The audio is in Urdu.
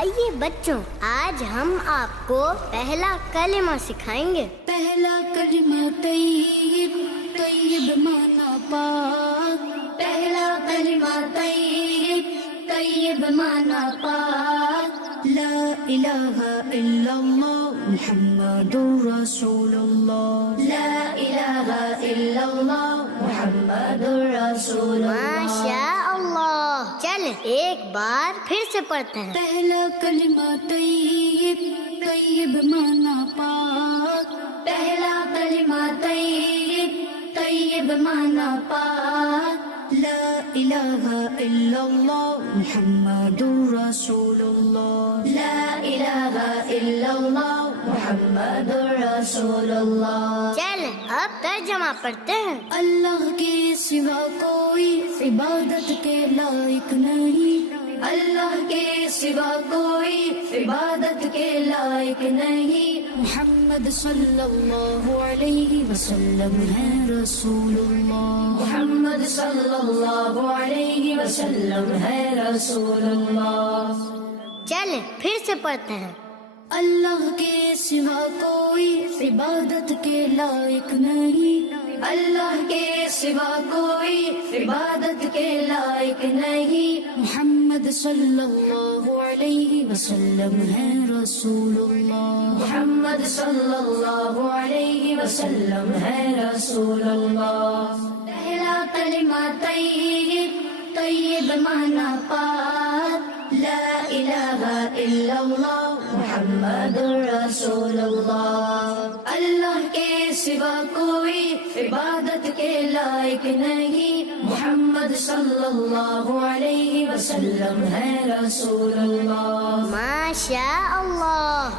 آئیے بچوں، آج ہم آپ کو پہلا کلمہ سکھائیں گے۔ پہلا کلمہ طیب، طیب مانا پاک۔ پہلا کلمہ طیب، طیب مانا پاک۔ لا الہ الا اللہ محمد رسول اللہ۔ لا الہ الا اللہ محمد رسول اللہ۔ ماشاء اللہ، چل ایک بار پھر سے پڑھتے ہیں۔ پہلا کلمہ طیب، طیب مانا پاک۔ پہلا کلمہ طیب، طیب مانا پاک۔ لا الہ الا اللہ محمد رسول اللہ۔ لا الہ الا اللہ محمد رسول اللہ۔ چل اب ترجمہ پڑھتے ہیں۔ اللہ کے سوا کوئی عبادت کے لائق نہیں۔ اللہ کے سوا کوئی عبادت کے لائق نہیں۔ محمد صلی اللہ علیہ وسلم ہے رسول اللہ۔ محمد صلی اللہ علیہ وسلم ہے رسول اللہ۔ چل پھر سے پڑھتے ہیں۔ اللہ کے سوا کوئی عبادت کے لائق نہیں۔ اللہ کے سوا کوئی عبادت کے لائق نہیں۔ محمد صلی اللہ علیہ وسلم ہے رسول اللہ۔ محمد صلی اللہ علیہ وسلم ہے رسول اللہ۔ پہلا کلمہ طیب، طیب مانا پاک۔ لا الہ الا اللہ محمد رسول اللہ۔ اللہ کے سوا کوئی عبادت کے لائق نہیں۔ محمد صلی اللہ علیہ وسلم ہے رسول اللہ۔ ماشاء اللہ،